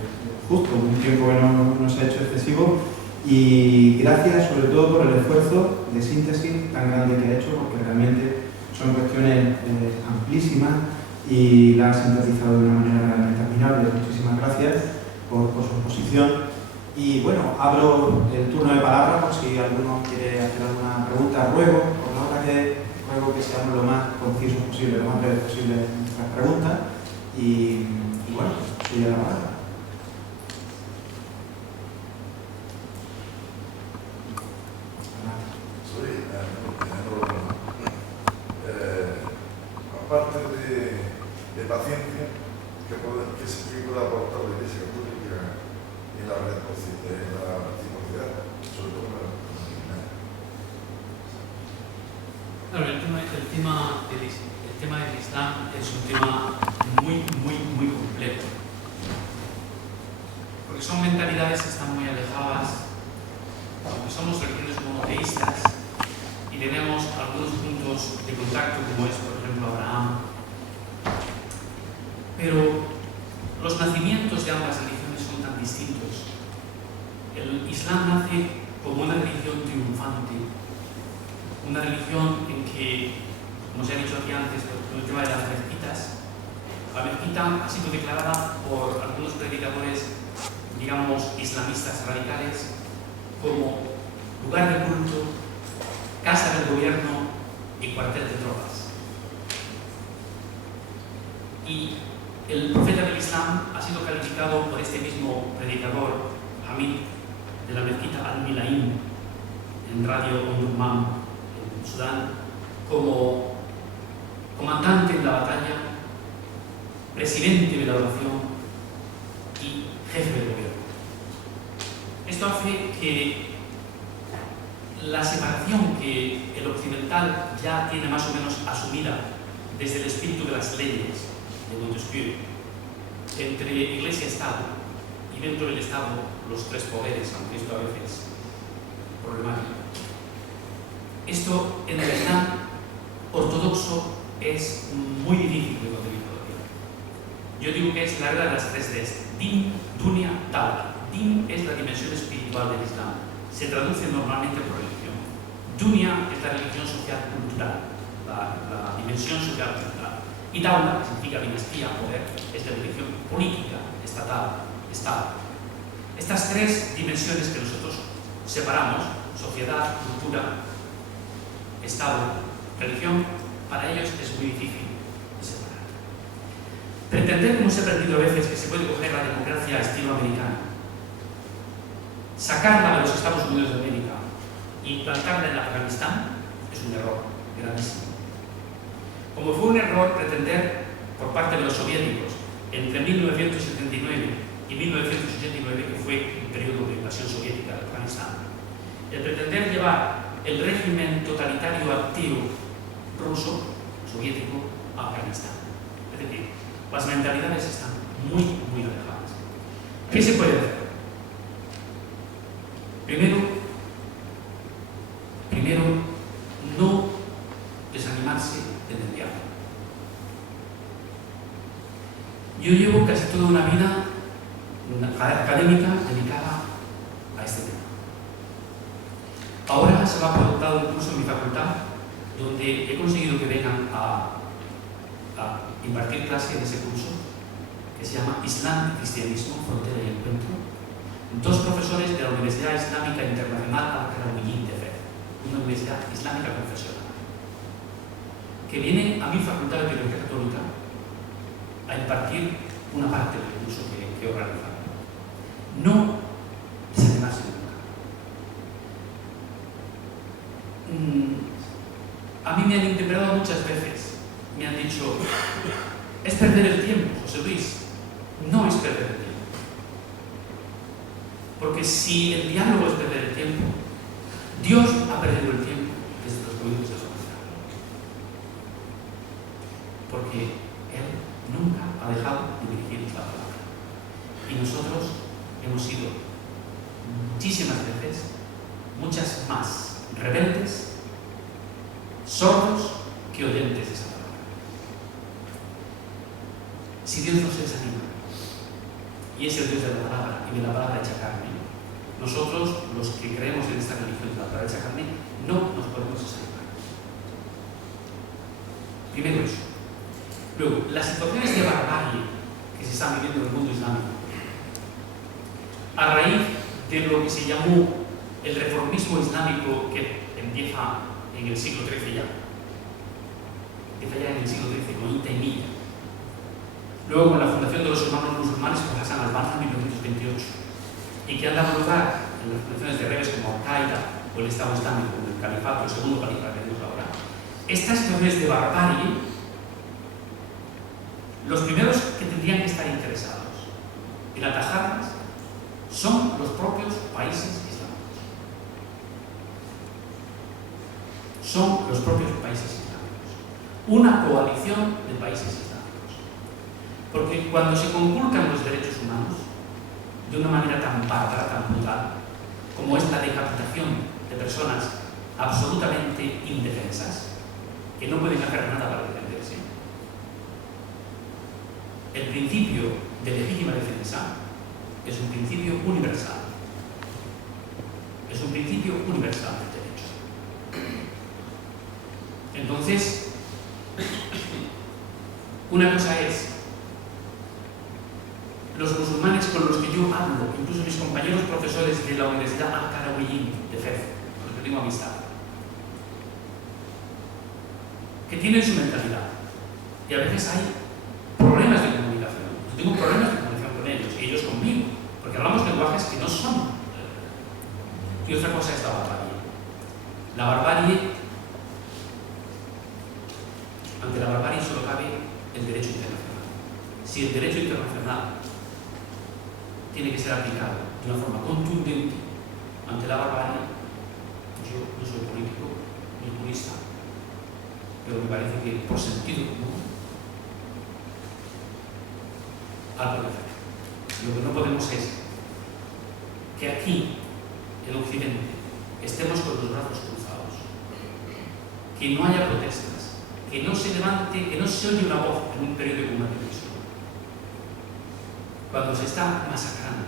justo, un tiempo que no se ha hecho excesivo, y gracias sobre todo por el esfuerzo de síntesis tan grande que ha hecho, porque realmente son cuestiones amplísimas y la ha sintetizado de una manera realmente admirable. Muchísimas gracias por su exposición. Y bueno, abro el turno de palabra por si alguno quiere hacer alguna pregunta. Ruego que seamos lo más concisos posible, lo más breves posible en nuestras preguntas. Y bueno, sigue la palabra. Aparte de paciencia, ¿qué se puede aportar la Iglesia Católica en la reciprocidad, sobre todo en la comunidad? Claro, el tema del Islam es un tema muy complejo, porque son mentalidades que están muy alejadas, porque somos religiones monoteístas y tenemos algunos puntos de contacto, como es, por ejemplo, Abraham. Pero los nacimientos de ambas religiones son tan distintos. El Islam nace como una religión triunfante, una religión en que, como se ha dicho aquí antes, con el tema de las mezquitas, la mezquita ha sido declarada por algunos predicadores, digamos, islamistas radicales, como lugar de culto, casa del gobierno y cuartel de tropas. Y el profeta del Islam ha sido calificado por este mismo predicador, Hamid, de la mezquita Al-Milaim, en Radio Omdurman, en Sudán, como comandante en la batalla, presidente de la oración y jefe del gobierno. Esto hace que la separación que el occidental ya tiene más o menos asumida desde el espíritu de las leyes de Montesquieu entre Iglesia y Estado, y dentro del Estado los tres poderes, aunque esto a veces es problemático. Esto en el Islam ortodoxo es muy difícil de conceber todavía. Yo digo que es la regla de las tres Ds: Din, Dunya, Dawla. Din es la dimensión espiritual del Islam, se traduce normalmente por religión. Dunya es la religión social cultural, la dimensión social cultural. Y Dawla, que significa dinastía, poder, es la religión política, estatal, Estado. Estas tres dimensiones que nosotros separamos, sociedad, cultura, Estado, religión, para ellos es muy difícil de separar. Pretender, como se ha aprendido a veces, que se puede coger la democracia estilo americano, sacarla de los Estados Unidos de América e implantarla en Afganistán es un error gravísimo. Como fue un error pretender, por parte de los soviéticos, entre 1979 y 1989, que fue el periodo de invasión soviética de Afganistán, el pretender llevar el régimen totalitario ateo ruso, soviético, a Afganistán. Es decir, las mentalidades están muy alejadas. ¿Qué se puede hacer? Primero, no desanimarse en el diálogo. Yo llevo casi toda una vida académica dedicada a este tema. Ahora se me ha apuntado un curso en mi facultad donde he conseguido que vengan a impartir clase en ese curso, que se llama Islam y Cristianismo, Frontera y Encuentro, dos profesores de la Universidad Islámica Internacional Al-Qarawiyyin de Fez, una universidad islámica confesional, que vienen a mi facultad de Teología Católica a impartir una parte del curso que he organizado. No desanimarse nunca. A mí me han interpelado muchas veces, me han dicho, es perder el tiempo, José Luis. No es perder el tiempo. Porque si el diálogo es perder el tiempo, Dios ha perdido el tiempo desde los comienzos de su humanidad. Porque Él nunca ha dejado de dirigirnos la palabra. Y nosotros hemos sido muchísimas veces, muchas más, rebeldes, sordos que oyentes de esa palabra. Si Dios nos desanima, y es el Dios de la palabra y de la palabra hecha carne, nosotros, los que creemos en esta religión de la palabra hecha carne, no nos podemos desanimar. Primero eso. Luego, las situaciones de barbarie que se están viviendo en el mundo islámico, a raíz de lo que se llamó el reformismo islámico que empieza en el siglo XIII ya. Empieza ya en el siglo XIII, con Taymiyya. Luego con la fundación de los hermanos musulmanes por Hassan al-Banna en 1928 y que han dado lugar en las fundaciones de redes como Al-Qaeda o el Estado Islámico, como el Califato, el segundo califato que tenemos ahora. Estas situaciones de barbarie, los primeros que tendrían que estar interesados en atajarlas son los propios países islámicos. Son los propios países islámicos. Una coalición de países islámicos. Porque cuando se conculcan los derechos humanos de una manera tan bárbara, tan brutal, como es la decapitación de personas absolutamente indefensas, que no pueden hacer nada para defenderse, el principio de legítima defensa es un principio universal. Es un principio universal del derecho. Entonces, una cosa es los musulmanes con los que yo hablo, incluso mis compañeros profesores de la Universidad Al-Qarawiyyin de Fez, con los que tengo amistad, que tienen su mentalidad. Y a veces hay problemas de comunicación. Yo tengo problemas de comunicación con ellos y ellos conmigo, porque hablamos lenguajes que no son. Y otra cosa es la barbarie. La barbarie, ante la barbarie solo cabe el derecho internacional. Si el derecho internacional tiene que ser aplicado de una forma contundente ante la barbarie, yo no soy político ni jurista, pero me parece que por sentido común algo que hacer. Lo que no podemos es que aquí, en Occidente, estemos con los brazos cruzados, que no haya protestas, que no se levante, que no se oye una voz en un periódico como una televisión, cuando se está masacrando,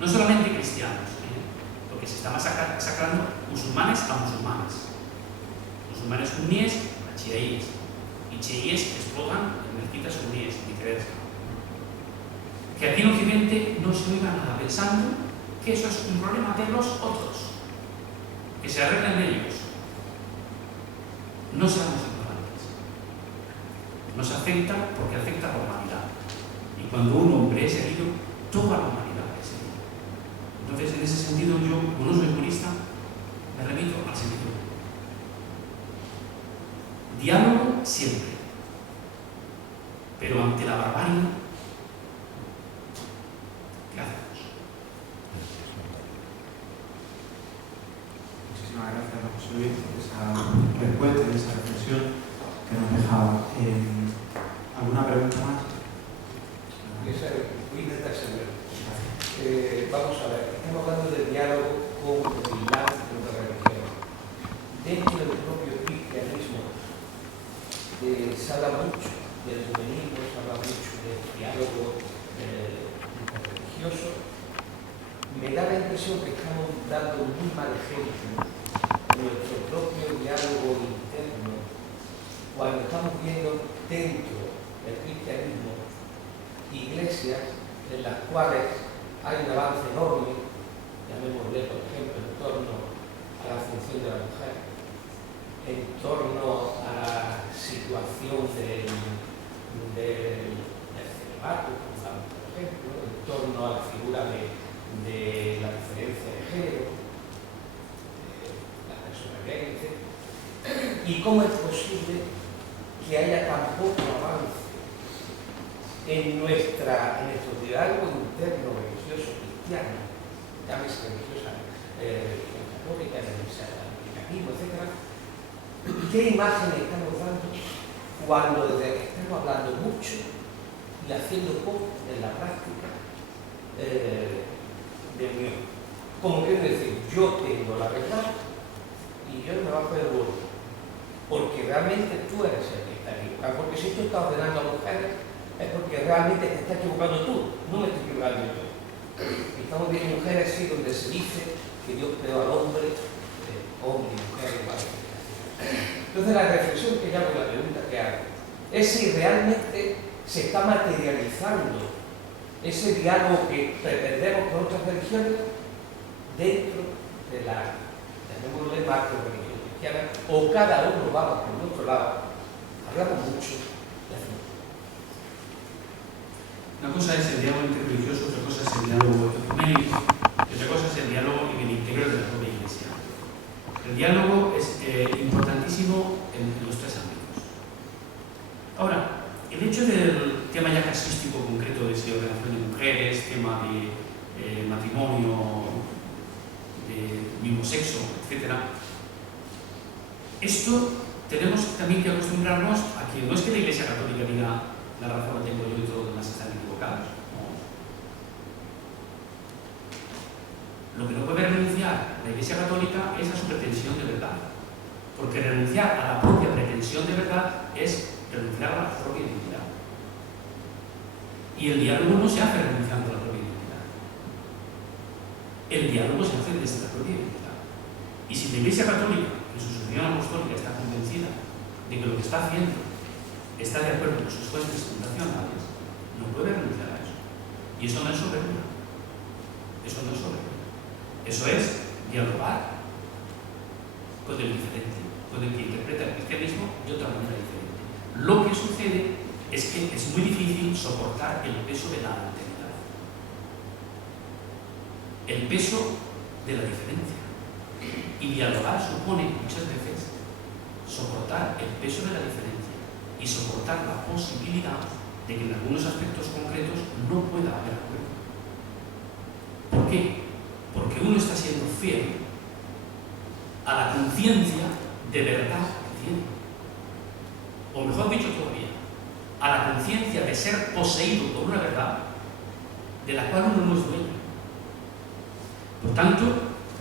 no solamente cristianos, porque se está masacrando musulmanes a musulmanes, musulmanes suníes a chiíes, y chiíes que explotan en mezquitas suníes, viceversa. Que aquí en Occidente no se oiga nada pensando que eso es un problema de los otros, que se arreglen ellos. No seamos ignorantes. Nos afecta porque afecta a la humanidad. Y cuando un hombre es herido, toda la humanidad es herida. Entonces, en ese sentido, yo, como no soy jurista, me remito al sentido. Diálogo siempre. Pero ante la barbarie, ¿qué hacemos? Muchísimas gracias, José Luis, por esa respuesta y esa reflexión que nos dejaba. ¿Alguna pregunta más? Voy a intentar ser breve. Vamos a ver, estamos hablando del diálogo con el Islam y con la religión. Dentro del propio cristianismo se habla mucho del humanismo, se habla mucho del diálogo religioso. Me da la impresión que estamos dando muy mal ejemplo en nuestro propio diálogo interno cuando estamos viendo dentro del cristianismo iglesias en las cuales hay un avance enorme, llamémosle por ejemplo en torno a la función de la mujer, en torno a la situación del celibato, por ejemplo, en torno a la figura de la diferencia de género, la persona gay, etc. ¿Y cómo es posible que haya tan poco avance en nuestro diálogo interno religioso cristiano, llámese religiosa, católica, anglicanismo, etc. ¿Qué imagen estamos dando cuando estamos hablando mucho y haciendo poco en la práctica de unión? Como quiero decir, yo tengo la verdad y yo me bajo del vuelo, porque realmente tú eres el que está equivocado. Porque si tú estás ordenando a mujeres, es porque realmente te estás equivocando tú, no me estoy equivocando yo. Estamos viendo mujeres sí, donde se dice que Dios creó al hombre, hombre y mujer igual. Entonces la reflexión que hago, la pregunta que hago, es si realmente se está materializando ese diálogo que pretendemos con otras religiones dentro de la, llamémosle, macro religión cristiana, o cada uno vamos por nuestro lado. Hablamos mucho de azul. Una cosa es el diálogo interreligioso, otra cosa es el diálogo ecuménico, y otra cosa es el diálogo en el interior de la propia Iglesia. El diálogo es importantísimo en los tres ámbitos. Ahora, el hecho del tema ya casístico concreto de si ordenación de mujeres, tema de matrimonio de mismo sexo, etc. Esto tenemos también que acostumbrarnos a que no es que la Iglesia Católica diga la razón la tengo yo y todos los demás están equivocados. No. Lo que no puede renunciar la Iglesia Católica es a su pretensión de verdad. Porque renunciar a la propia pretensión de verdad es renunciar a la propia identidad. Y el diálogo no se hace renunciando a la propia identidad. El diálogo se hace desde la propia identidad. Y si la Iglesia Católica, en su sucesión apostólica, está convencida de que lo que está haciendo está de acuerdo con sus fuentes fundacionales, no puede renunciar a eso. Y eso no es soberbia. Eso no es soberbia. Eso es dialogar con el diferente, con el que interpreta el cristianismo de otra manera diferente. Lo que sucede es que es muy difícil soportar el peso de la alteridad, el peso de la diferencia. Y dialogar supone muchas veces soportar el peso de la diferencia y soportar la posibilidad de que en algunos aspectos concretos no pueda haber acuerdo. ¿Por qué? Porque uno está siendo fiel a la conciencia de verdad que tiene. O mejor dicho todavía, a la conciencia de ser poseído por una verdad de la cual uno no es dueño. Por tanto,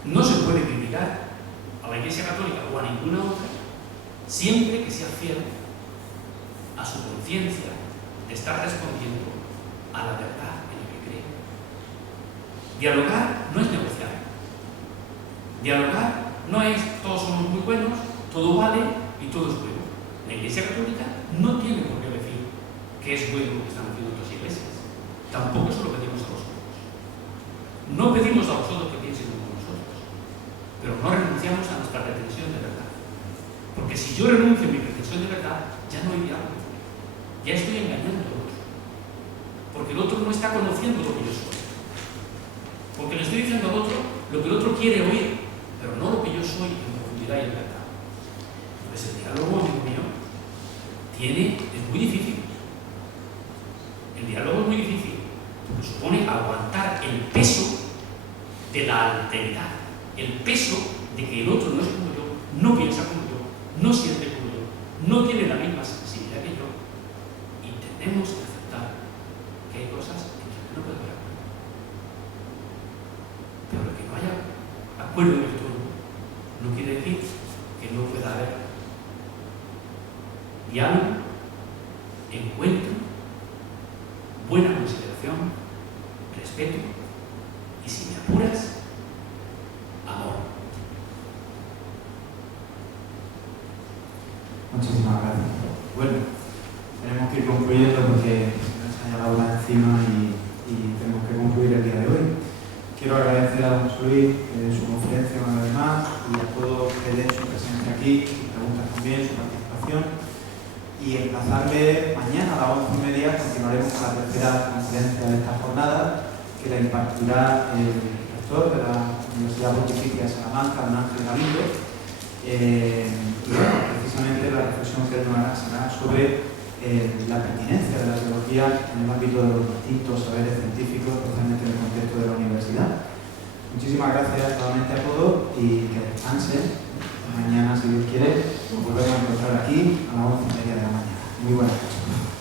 no se puede criticar a la Iglesia Católica o a ninguna otra siempre que sea fiel a su conciencia de estar respondiendo a la verdad en la que cree. Dialogar no es negociar. Dialogar no es todos somos muy buenos, todo vale y todo es bueno. La Iglesia Católica no tiene por qué decir que es bueno lo que están haciendo otras iglesias. Tampoco se lo pedimos a vosotros. No pedimos a vosotros que piensen como nosotros, pero no renunciamos a nuestra pretensión de verdad. Porque si yo renuncio a mi pretensión de verdad, ya no hay diálogo. Ya estoy engañando al otro. Porque el otro no está conociendo lo que yo soy. Porque le estoy diciendo al otro lo que el otro quiere oír, pero no lo que yo soy en profundidad y en verdad. Entonces el diálogo, amigo mío, es muy difícil. El diálogo es muy difícil, porque supone aguantar el peso de la alteridad, el peso de que el otro no es como yo, no piensa como yo, no siente como yo, no tiene la misma sensibilidad que yo, y tenemos que aceptar que hay cosas en las que no puede haber acuerdo. Pero que no haya acuerdo en el todo no quiere decir que no pueda haber diálogo, encuentro, buena consideración, respeto y, si me apuras, amor. Muchísimas gracias. Bueno, tenemos que ir concluyendo porque nos ha llegado la encima y tenemos que concluir el día de hoy. Quiero agradecer a don Luis su conferencia una vez más y a todos ustedes su presencia aquí, sus preguntas también, su participación. Y emplazarle mañana a las 11:30, continuaremos con la tercera conferencia de esta jornada, que la impartirá el rector de la Universidad Pontificia de Salamanca, don Ángel Galindo. Y bueno, precisamente la reflexión que él nos hará será sobre la pertinencia de la teología en el ámbito de los distintos saberes científicos, especialmente en el contexto de la universidad. Muchísimas Muchísimas gracias nuevamente a todos y que descansen. Mañana, si Dios quiere, nos volvemos a encontrar aquí a las 11:30 de la mañana. Muy buenas noches.